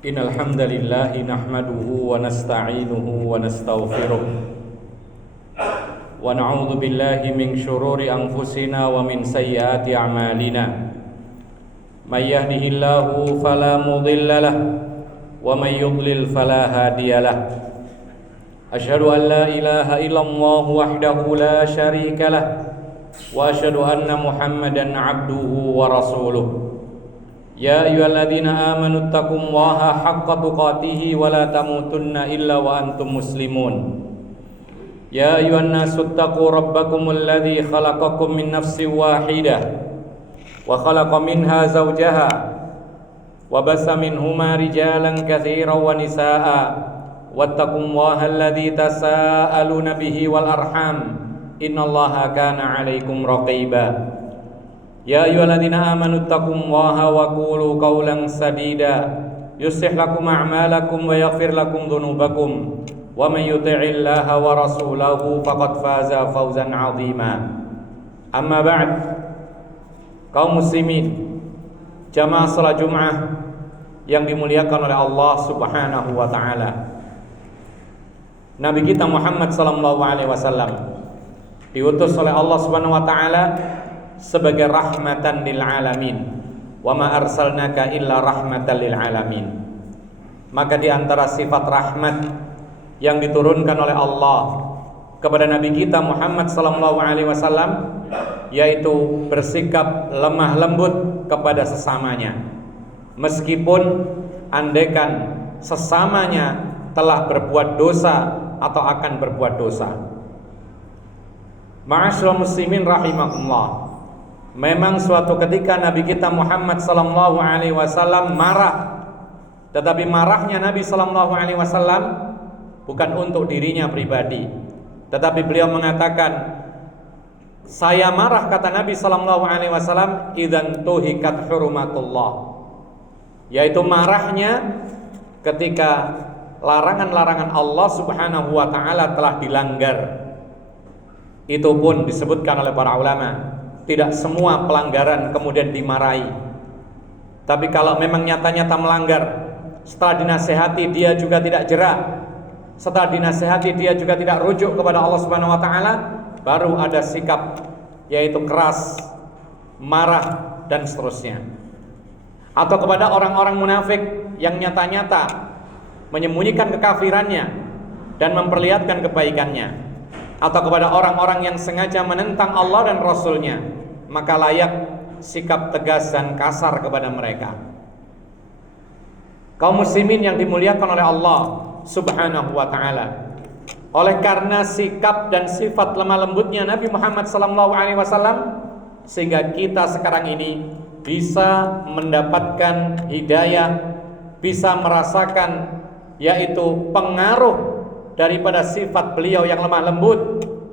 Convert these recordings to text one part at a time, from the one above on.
Innal hamdalillah nahmaduhu wa nasta'inuhu wa nastaghfiruh wa na'udzu billahi min shururi anfusina wa min sayyiati a'malina. May yahdihillahu fala mudilla lahu wa may yudlil fala hadiya lahu. Asyhadu an la ilaha illallah wahdahu la syarika lahu wa asyhadu anna Muhammadan 'abduhu wa rasuluh. Ya ayyuhalladzina amanu taqullaha haqqa tuqatih wa la tamutunna illa wa antum muslimun. Ya ayyuhan nasu taqu rabbakumul ladzi khalaqakum min nafsin wahidah wa khalaqa minha zawjaha wa bassa minhuma rijalan katsiran wa nisaa'a wattaqullaha alladzi tasaaluna bihi wal arham innallaha kana 'alaikum raqiba. Ya ayyuhalladzina amanu taqullaha wa qulu qawlan sadida yuslih lakum a'malakum wa yaghfir lakum dhunubakum wa may yuti'illaha wa rasulahu faqad faza fawzan 'azima. Amma ba'd. Kaum muslimin, jamaah salat Jumat yang dimuliakan oleh Allah Subhanahu wa taala. Nabi kita Muhammad sallallahu alaihi wasallam diutus oleh Allah Subhanahu wa taala sebagai rahmatan lil alamin. Wa ma arsalnaka illa rahmatan lil alamin. Maka di antara sifat rahmat yang diturunkan oleh Allah kepada Nabi kita Muhammad sallallahu alaihi wasallam yaitu bersikap lemah lembut kepada sesamanya, meskipun andaikan sesamanya telah berbuat dosa atau akan berbuat dosa. Ma'asyiral muslimin rahimakumullah. Memang suatu ketika Nabi kita Muhammad sallallahu alaihi wasallam marah. Tetapi marahnya Nabi sallallahu alaihi wasallam bukan untuk dirinya pribadi, tetapi beliau mengatakan, saya marah, kata Nabi sallallahu alaihi wasallam, idzan tuhikat hurumatullah, yaitu marahnya ketika larangan-larangan Allah Subhanahu wa taala telah dilanggar. Itu pun disebutkan oleh para ulama, tidak semua pelanggaran kemudian dimarahi. Tapi kalau memang nyata-nyata melanggar, setelah dinasehati dia juga tidak jerah, setelah dinasehati dia juga tidak rujuk kepada Allah Subhanahu wa taala, baru ada sikap yaitu keras, marah dan seterusnya. Atau kepada orang-orang munafik yang nyata-nyata menyembunyikan kekafirannya dan memperlihatkan kebaikannya, atau kepada orang-orang yang sengaja menentang Allah dan Rasulnya, maka layak sikap tegas dan kasar kepada mereka. Kaum muslimin yang dimuliakan oleh Allah Subhanahu wa ta'ala, oleh karena sikap dan sifat lemah lembutnya Nabi Muhammad sallallahu alaihi wasallam, sehingga kita sekarang ini bisa mendapatkan hidayah, bisa merasakan yaitu pengaruh daripada sifat beliau yang lemah lembut.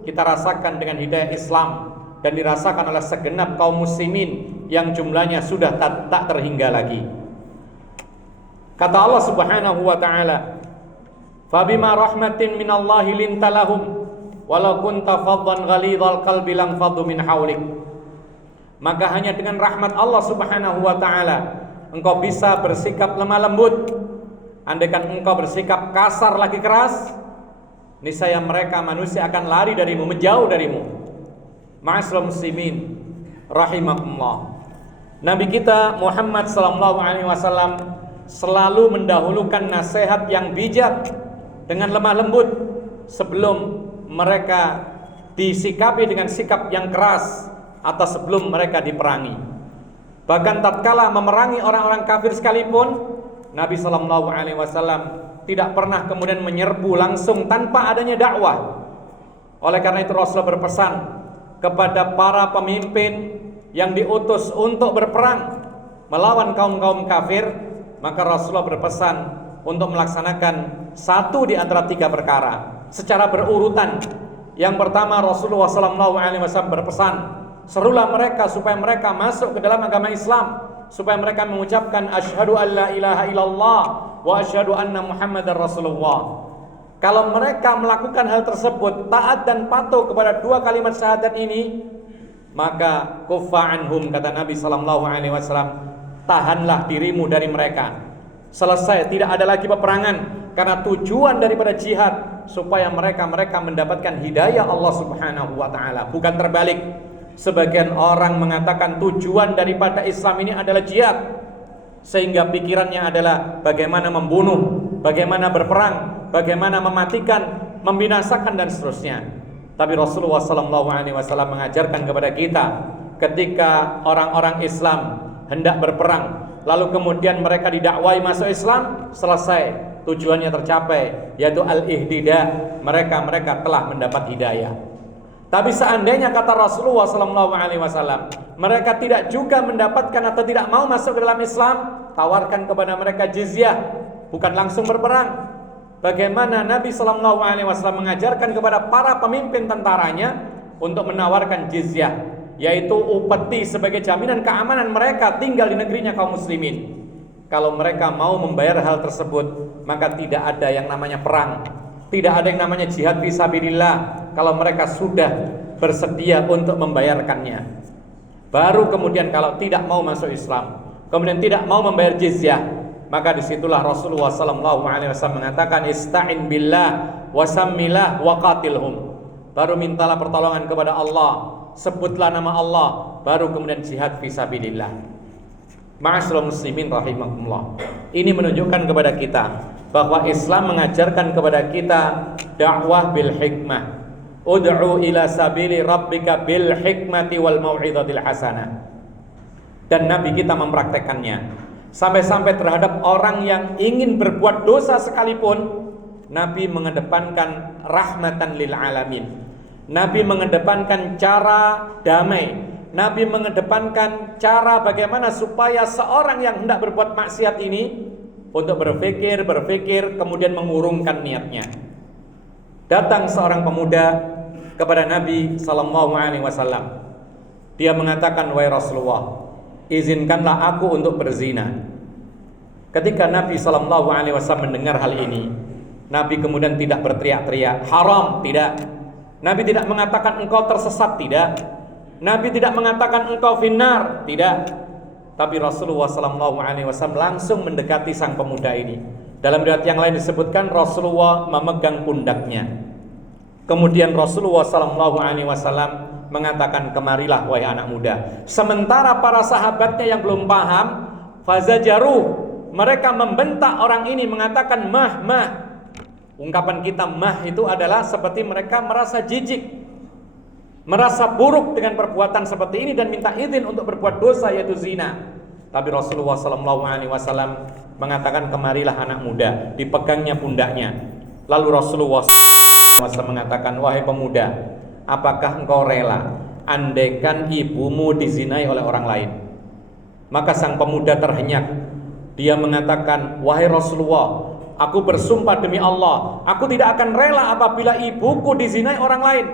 Kita rasakan dengan hidayah Islam dan dirasakan oleh segenap kaum muslimin yang jumlahnya sudah tak terhingga lagi. Kata Allah Subhanahu wa taala, "Fabima rahmatin minallahi linta lahum walau kunta faddan ghalidhal qalbi lam faddu min haulik." Maka hanya dengan rahmat Allah Subhanahu wa taala engkau bisa bersikap lemah lembut. Andaikan engkau bersikap kasar lagi keras, niscaya mereka manusia akan lari darimu, menjauh darimu. Ma'asyiral muslimin rahimakumullah. Nabi kita Muhammad sallallahu alaihi wasallam selalu mendahulukan nasihat yang bijak dengan lemah lembut sebelum mereka disikapi dengan sikap yang keras atau sebelum mereka diperangi. Bahkan tatkala memerangi orang-orang kafir sekalipun, Nabi sallallahu alaihi wasallam tidak pernah kemudian menyerbu langsung tanpa adanya dakwah. Oleh karena itu Rasulullah berpesan kepada para pemimpin yang diutus untuk berperang melawan kaum-kaum kafir, maka Rasulullah berpesan untuk melaksanakan satu di antara tiga perkara secara berurutan. Yang pertama, Rasulullah sallallahu alaihi wasallam berpesan, serulah mereka supaya mereka masuk ke dalam agama Islam, supaya mereka mengucapkan asyhadu an la ilaha illallah wa asyhadu anna Muhammadar Rasulullah. Kalau mereka melakukan hal tersebut, taat dan patuh kepada dua kalimat syahadat ini, maka kuffa anhum, kata Nabi sallallahu alaihi wasallam, tahanlah dirimu dari mereka selesai, tidak ada lagi peperangan, karena tujuan daripada jihad supaya mereka mendapatkan hidayah Allah Subhanahu wa taala, bukan terbalik. Sebagian orang mengatakan tujuan daripada Islam ini adalah jihad, sehingga pikirannya adalah bagaimana membunuh, bagaimana berperang, bagaimana mematikan, membinasakan dan seterusnya. Tapi Rasulullah SAW mengajarkan kepada kita, ketika orang-orang Islam hendak berperang, lalu kemudian mereka didakwai masuk Islam, selesai, tujuannya tercapai, yaitu al-ihtida, mereka telah mendapat hidayah. Tapi seandainya kata Rasulullah SAW, mereka tidak juga mendapatkan atau tidak mau masuk ke dalam Islam, tawarkan kepada mereka jizyah, bukan langsung berperang. Bagaimana Nabi SAW mengajarkan kepada para pemimpin tentaranya untuk menawarkan jizyah, yaitu upeti sebagai jaminan keamanan mereka tinggal di negerinya kaum muslimin. Kalau mereka mau membayar hal tersebut, maka tidak ada yang namanya perang, tidak ada yang namanya jihad fisabilillah. Kalau mereka sudah bersedia untuk membayarkannya, baru kemudian kalau tidak mau masuk Islam, kemudian tidak mau membayar jizyah, maka disitulah Rasulullah SAW mengatakan ista'in billah wasammilah waqatilhum. Baru mintalah pertolongan kepada Allah, sebutlah nama Allah, baru kemudian jihad fisabilillah. Ma'asyiral muslimin rahimakumullah. Ini menunjukkan kepada kita bahwa Islam mengajarkan kepada kita dakwah bil hikmah. Ud'u ila sabili rabbika bil hikmati wal mau'izatil hasanah. Dan Nabi kita mempraktekannya. Sampai-sampai terhadap orang yang ingin berbuat dosa sekalipun, Nabi mengedepankan rahmatan lil alamin. Nabi mengedepankan cara damai. Nabi mengedepankan cara bagaimana supaya seorang yang hendak berbuat maksiat ini untuk berpikir, kemudian mengurungkan niatnya. Datang seorang pemuda kepada Nabi SAW. Dia mengatakan, wahai Rasulullah, izinkanlah aku untuk berzina. Ketika Nabi SAW mendengar hal ini, Nabi kemudian tidak berteriak-teriak haram, tidak. Nabi tidak mengatakan engkau tersesat, tidak. Nabi tidak mengatakan engkau finnar, tidak. Tapi Rasulullah SAW langsung mendekati sang pemuda ini. Dalam riwayat yang lain disebutkan Rasulullah memegang pundaknya. Kemudian Rasulullah SAW mengatakan, kemarilah wahai anak muda. Sementara para sahabatnya yang belum paham, fazajaru, mereka membentak orang ini, mengatakan mah. Ungkapan kita mah itu adalah seperti mereka merasa jijik, merasa buruk dengan perbuatan seperti ini dan minta izin untuk berbuat dosa, yaitu zina. Tapi Rasulullah SAW mengatakan, kemarilah anak muda. Dipegangnya pundaknya. Lalu Rasulullah SAW mengatakan, wahai pemuda, apakah engkau rela andaikan ibumu dizinai oleh orang lain? Maka sang pemuda terhenyak. Dia mengatakan, wahai Rasulullah, aku bersumpah demi Allah, aku tidak akan rela apabila ibuku dizinai orang lain.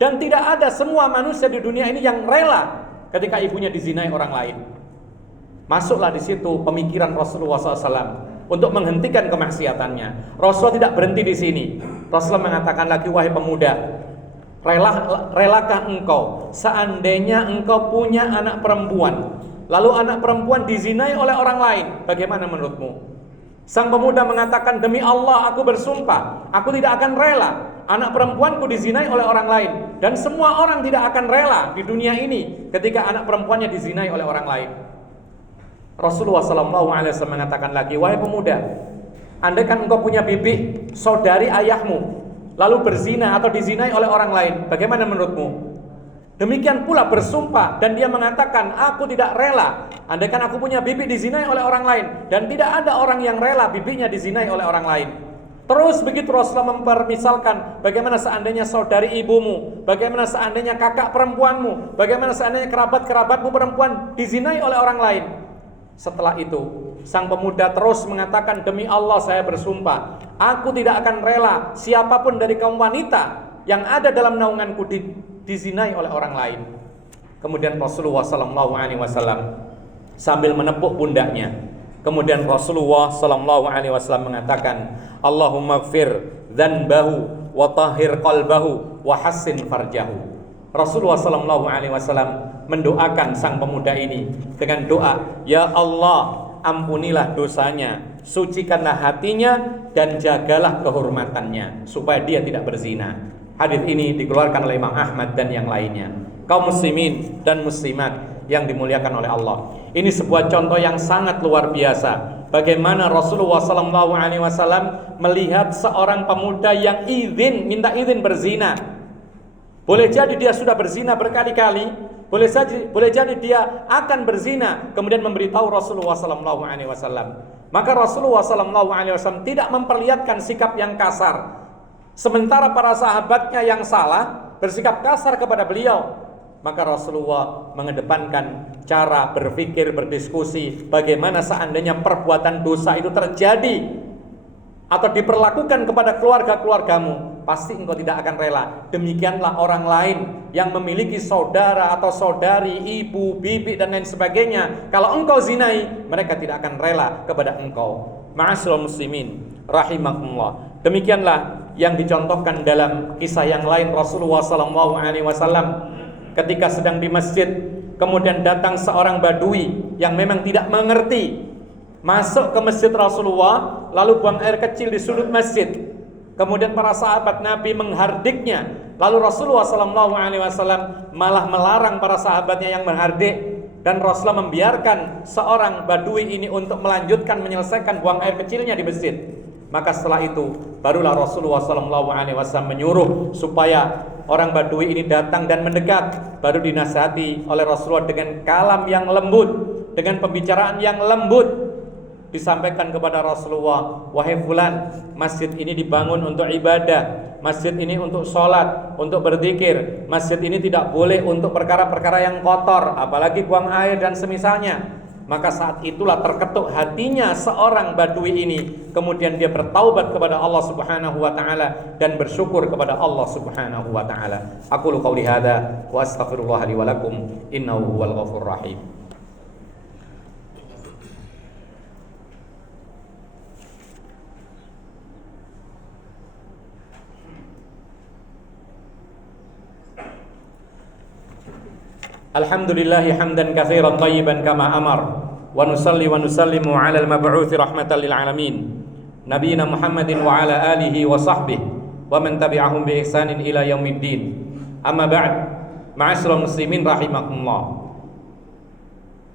Dan tidak ada semua manusia di dunia ini yang rela ketika ibunya dizinai orang lain. Masuklah di situ pemikiran Rasulullah SAW untuk menghentikan kemaksiatannya. Rasulullah tidak berhenti di sini. Rasulullah mengatakan lagi, wahai pemuda, relakah engkau seandainya engkau punya anak perempuan, lalu anak perempuan dizinai oleh orang lain, bagaimana menurutmu? Sang pemuda mengatakan, demi Allah aku bersumpah, aku tidak akan rela anak perempuanku dizinai oleh orang lain. Dan semua orang tidak akan rela di dunia ini ketika anak perempuannya dizinai oleh orang lain. Rasulullah SAW mengatakan lagi, wahai pemuda, andaikan engkau punya bibi, saudari ayahmu, lalu berzina atau dizinai oleh orang lain, bagaimana menurutmu? Demikian pula bersumpah, dan dia mengatakan, aku tidak rela andaikan aku punya bibi dizinai oleh orang lain. Dan tidak ada orang yang rela bibinya dizinai oleh orang lain. Terus begitu Rasulullah mempermisalkan, bagaimana seandainya saudari ibumu, bagaimana seandainya kakak perempuanmu, bagaimana seandainya kerabat-kerabatmu perempuan dizinai oleh orang lain. Setelah itu, sang pemuda terus mengatakan, demi Allah saya bersumpah, aku tidak akan rela siapapun dari kaum wanita yang ada dalam naunganku dizinai oleh orang lain. Kemudian Rasulullah SAW sambil menepuk pundaknya, kemudian Rasulullah SAW mengatakan, Allahumma gfir dzanbahu wa tahhir qalbahu wa hassin farjahu. Rasulullah SAW mendoakan sang pemuda ini dengan doa, ya Allah, ampunilah dosanya, sucikanlah hatinya dan jagalah kehormatannya supaya dia tidak berzina. Hadis ini dikeluarkan oleh Imam Ahmad dan yang lainnya. Kaum muslimin dan muslimat yang dimuliakan oleh Allah, ini sebuah contoh yang sangat luar biasa. Bagaimana Rasulullah SAW melihat seorang pemuda yang minta izin berzina. Boleh jadi dia sudah berzina berkali-kali, boleh jadi dia akan berzina, kemudian memberitahu Rasulullah SAW. Maka Rasulullah SAW tidak memperlihatkan sikap yang kasar, sementara para sahabatnya yang salah bersikap kasar kepada beliau. Maka Rasulullah mengedepankan cara berpikir, berdiskusi, bagaimana seandainya perbuatan dosa itu terjadi atau diperlakukan kepada keluarga-keluargamu, pasti engkau tidak akan rela. Demikianlah orang lain yang memiliki saudara atau saudari, ibu, bibi dan lain sebagainya, kalau engkau zinai, mereka tidak akan rela kepada engkau. Ma'asyiral muslimin rahimakumullah. Demikianlah yang dicontohkan dalam kisah yang lain Rasulullah SAW ketika sedang di masjid, kemudian datang seorang badui yang memang tidak mengerti, masuk ke masjid Rasulullah, lalu buang air kecil di sudut masjid. Kemudian para sahabat Nabi menghardiknya, lalu Rasulullah SAW malah melarang para sahabatnya yang menghardik, dan Rasulullah membiarkan seorang badui ini untuk melanjutkan menyelesaikan buang air kecilnya di masjid. Maka setelah itu barulah Rasulullah SAW menyuruh supaya orang badui ini datang dan mendekat. Baru dinasihati oleh Rasulullah dengan kalam yang lembut, dengan pembicaraan yang lembut. Disampaikan kepada Rasulullah, wahai fulan, masjid ini dibangun untuk ibadah, masjid ini untuk sholat, untuk berzikir. Masjid ini tidak boleh untuk perkara-perkara yang kotor, apalagi buang air dan semisalnya. Maka saat itulah terketuk hatinya seorang badui ini. Kemudian dia bertaubat kepada Allah Subhanahu wa taala dan bersyukur kepada Allah Subhanahu wa taala. Aqulu qouli hadza wa astaghfirullah li wa lakum innahu huwal ghafurur rahim. Alhamdulillahi hamdan katsiran thayyiban kama amar, wa nusalli wa nusallimu ala al-mab'uuts rahmatan lil alamin nabiyina Muhammadin wa ala alihi wa sahbihi wa man tabi'ahum bi ihsanin ila yaumiddin. Amma ba'd, ma'asyiral muslimin rahimakumullah.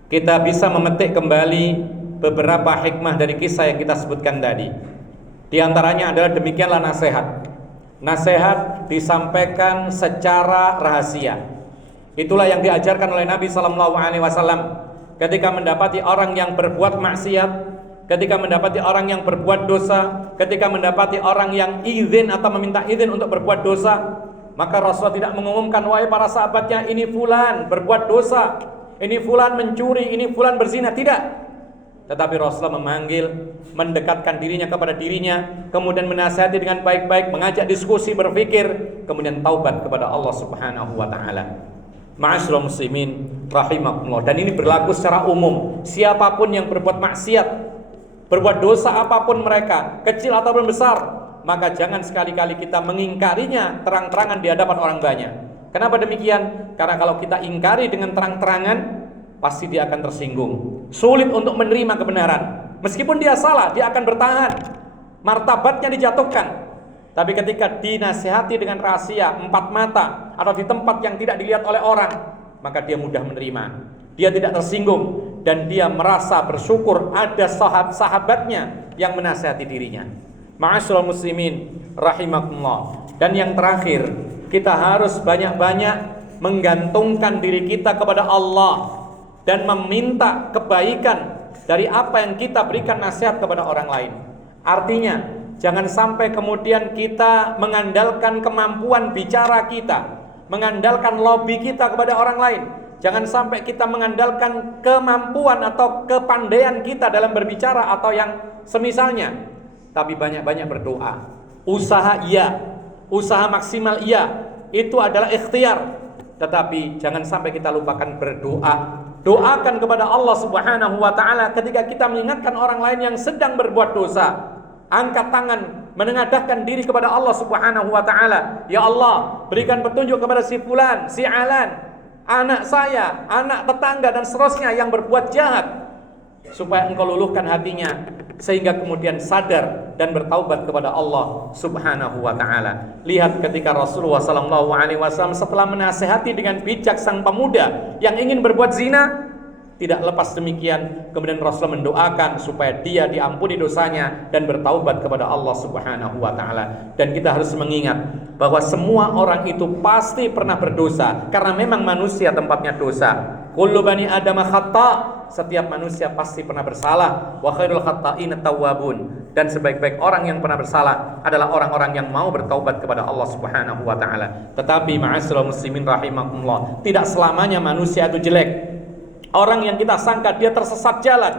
Kita bisa memetik kembali beberapa hikmah dari kisah yang kita sebutkan tadi. Di antaranya adalah demikianlah nasihat. Nasihat disampaikan secara rahasia. Itulah yang diajarkan oleh Nabi SAW ketika mendapati orang yang berbuat maksiat, ketika mendapati orang yang berbuat dosa, ketika mendapati orang yang izin atau meminta izin untuk berbuat dosa. Maka Rasulullah tidak mengumumkan, wahai para sahabatnya, ini fulan berbuat dosa, ini fulan mencuri, ini fulan berzina. Tidak. Tetapi Rasulullah memanggil, mendekatkan dirinya kepada dirinya, kemudian menasihati dengan baik-baik, mengajak diskusi, berpikir, kemudian taubat kepada Allah Subhanahu wa taala. Ma'asyiral muslimin rahimakumullah. Dan ini berlaku secara umum. Siapapun yang berbuat maksiat, berbuat dosa apapun mereka, kecil ataupun besar, maka jangan sekali-kali kita mengingkarinya terang-terangan di hadapan orang banyak. Kenapa demikian? Karena kalau kita ingkari dengan terang-terangan, pasti dia akan tersinggung, sulit untuk menerima kebenaran. Meskipun dia salah, dia akan bertahan, martabatnya dijatuhkan. Tapi ketika dinasihati dengan rahasia, empat mata, atau di tempat yang tidak dilihat oleh orang, maka dia mudah menerima. Dia tidak tersinggung, dan dia merasa bersyukur ada sahabatnya yang menasihati dirinya. Ma'asyiral muslimin rahimakumullah. Dan yang terakhir, kita harus banyak-banyak menggantungkan diri kita kepada Allah dan meminta kebaikan dari apa yang kita berikan nasihat kepada orang lain. Artinya, jangan sampai kemudian kita mengandalkan kemampuan bicara kita, mengandalkan lobby kita kepada orang lain. Jangan sampai kita mengandalkan kemampuan atau kepandaian kita dalam berbicara atau yang semisalnya. Tapi banyak-banyak berdoa. Usaha iya, usaha maksimal iya, itu adalah ikhtiar. Tetapi jangan sampai kita lupakan berdoa. Doakan kepada Allah Subhanahu wa taala ketika kita mengingatkan orang lain yang sedang berbuat dosa. Angkat tangan, menengadahkan diri kepada Allah Subhanahu wa taala. Ya Allah, berikan petunjuk kepada si fulan, si alan, anak saya, anak tetangga dan seterusnya yang berbuat jahat, supaya engkau luluhkan hatinya sehingga kemudian sadar dan bertaubat kepada Allah Subhanahu wa taala. Lihat ketika Rasulullah sallallahu alaihi wasallam setelah menasihati dengan bijak sang pemuda yang ingin berbuat zina, tidak lepas demikian, kemudian Rasul mendoakan supaya dia diampuni dosanya dan bertaubat kepada Allah Subhanahu wa taala. Dan kita harus mengingat bahwa semua orang itu pasti pernah berdosa, karena memang manusia tempatnya dosa. Kullu bani Adam khata', setiap manusia pasti pernah bersalah. Wa khairul khata'ina tawwabun, dan sebaik-baik orang yang pernah bersalah adalah orang-orang yang mau bertaubat kepada Allah Subhanahu wa taala. Tetapi ma'asyiral muslimin rahimakumullah, tidak selamanya manusia itu jelek. Orang yang kita sangka dia tersesat jalan,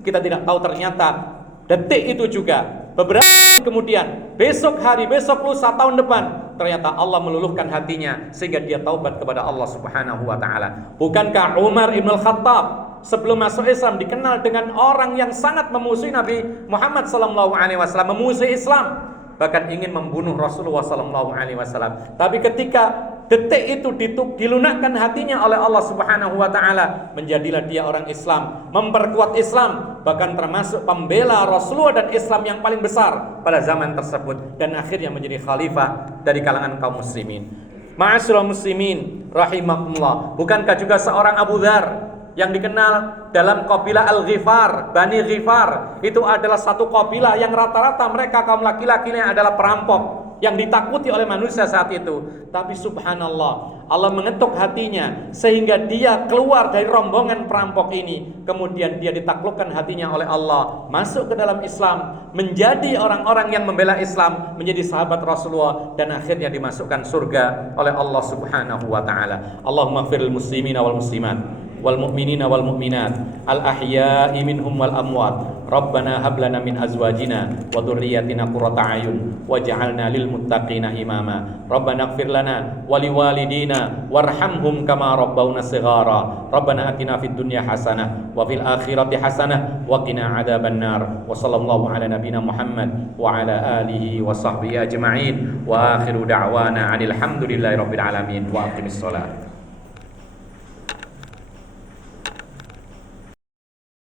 kita tidak tahu ternyata detik itu juga, beberapa kemudian, besok hari, besok lusa, tahun depan, ternyata Allah meluluhkan hatinya sehingga dia taubat kepada Allah Subhanahu wa taala. Bukankah Umar Ibn Khattab sebelum masuk Islam dikenal dengan orang yang sangat memusuhi Nabi Muhammad sallallahu alaihi wasallam, memusuhi Islam, bahkan ingin membunuh Rasulullah sallallahu alaihi wasallam. Tapi ketika detik itu dilunakkan hatinya oleh Allah Subhanahu wa taala, menjadilah dia orang Islam, memperkuat Islam, bahkan termasuk pembela Rasulullah dan Islam yang paling besar pada zaman tersebut, dan akhirnya menjadi khalifah dari kalangan kaum muslimin. Ma'asyiral muslimin rahimakumullah, bukankah juga seorang Abu Dzar yang dikenal dalam kabilah Al-Ghifar, Bani Ghifar, itu adalah satu kabilah yang rata-rata mereka kaum laki-lakinya adalah perampok yang ditakuti oleh manusia saat itu. Tapi subhanallah, Allah mengetuk hatinya sehingga dia keluar dari rombongan perampok ini. Kemudian dia ditaklukkan hatinya oleh Allah, masuk ke dalam Islam, menjadi orang-orang yang membela Islam, menjadi sahabat Rasulullah, dan akhirnya dimasukkan surga oleh Allah Subhanahu wa taala. Allahumma ighfiril muslimina wal muslimat wal mu'minina wal mu'minat al ahya'i minhum wal amwat. Rabbana hab lana min azwajina wa dhurriyyatina qurrata a'yun waj'alna lil muttaqina imama. Rabbana ighfir lana wa liwalidina warhamhum kama rabbawna shighara. Rabbana atina fid dunya hasanah wa fil akhirati hasanah wa qina adzabannar. Wa sallallahu ala nabiyyina Muhammad wa ala alihi wa sahbihi ajma'in. Wa akhiru da'wana 'alil hamdulillahi rabbil alamin. Wa aqimis shalah.